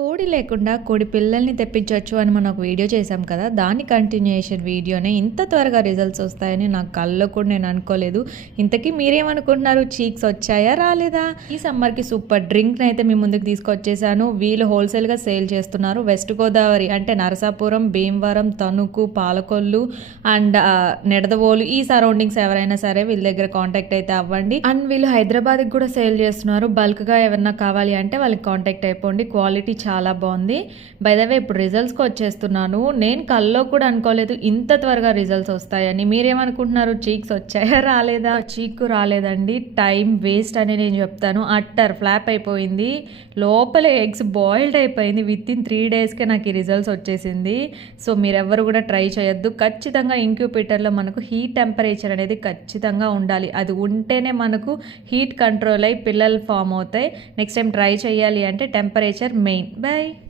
కోడి లేకుండా కోడి పిల్లల్ని తెప్పించవచ్చు అని మనం ఒక వీడియో చేసాం కదా, దాని కంటిన్యూయేషన్ వీడియోనే. ఇంత త్వరగా రిజల్ట్స్ వస్తాయని నా కల్లో కూడా నేను అనుకోలేదు. ఇంతకీ మీరేమనుకుంటున్నారు? చీక్స్ వచ్చాయా రాలేదా? ఈ సమ్మర్కి సూపర్ డ్రింక్ని అయితే మీ ముందుకు తీసుకొచ్చేసాను. వీళ్ళు హోల్సేల్గా సేల్ చేస్తున్నారు. వెస్ట్ గోదావరి అంటే నరసాపురం, భీమవరం, తణుకు, పాలకొల్లు అండ్ నిడదవోలు ఈ సరౌండింగ్స్ ఎవరైనా సరే వీళ్ళ దగ్గర కాంటాక్ట్ అయితే అవ్వండి. అండ్ వీళ్ళు హైదరాబాద్కి కూడా సేల్ చేస్తున్నారు. బల్క్గా ఏమన్నా కావాలి అంటే వాళ్ళకి కాంటాక్ట్ అయిపోండి. క్వాలిటీ చాలా బాగుంది. బై ద వే ఇప్పుడు రిజల్ట్స్కి వచ్చేస్తున్నాను. నేను కల్లో కూడా అనుకోలేదు ఇంత త్వరగా రిజల్ట్స్ వస్తాయని. మీరేమనుకుంటున్నారు? చీక్స్ వచ్చాయా రాలేదా? చీక్ రాలేదండి, టైం వేస్ట్ అని నేను చెప్తాను. అట్టర్ ఫ్లాప్ అయిపోయింది. లోపల ఎగ్స్ బాయిల్డ్ అయిపోయింది. విత్ ఇన్ 3 డేస్కే నాకు ఈ రిజల్ట్స్ వచ్చేసింది. సో మీరెవ్వరు కూడా ట్రై చేయొద్దు. ఖచ్చితంగా ఇంక్యుబేటర్లో మనకు హీట్ టెంపరేచర్ అనేది ఖచ్చితంగా ఉండాలి. అది ఉంటేనే మనకు హీట్ కంట్రోల్ అయ్యి పిల్లలు ఫామ్ అవుతాయి. నెక్స్ట్ టైం ట్రై చేయాలి అంటే టెంపరేచర్ మెయిన్. Bye.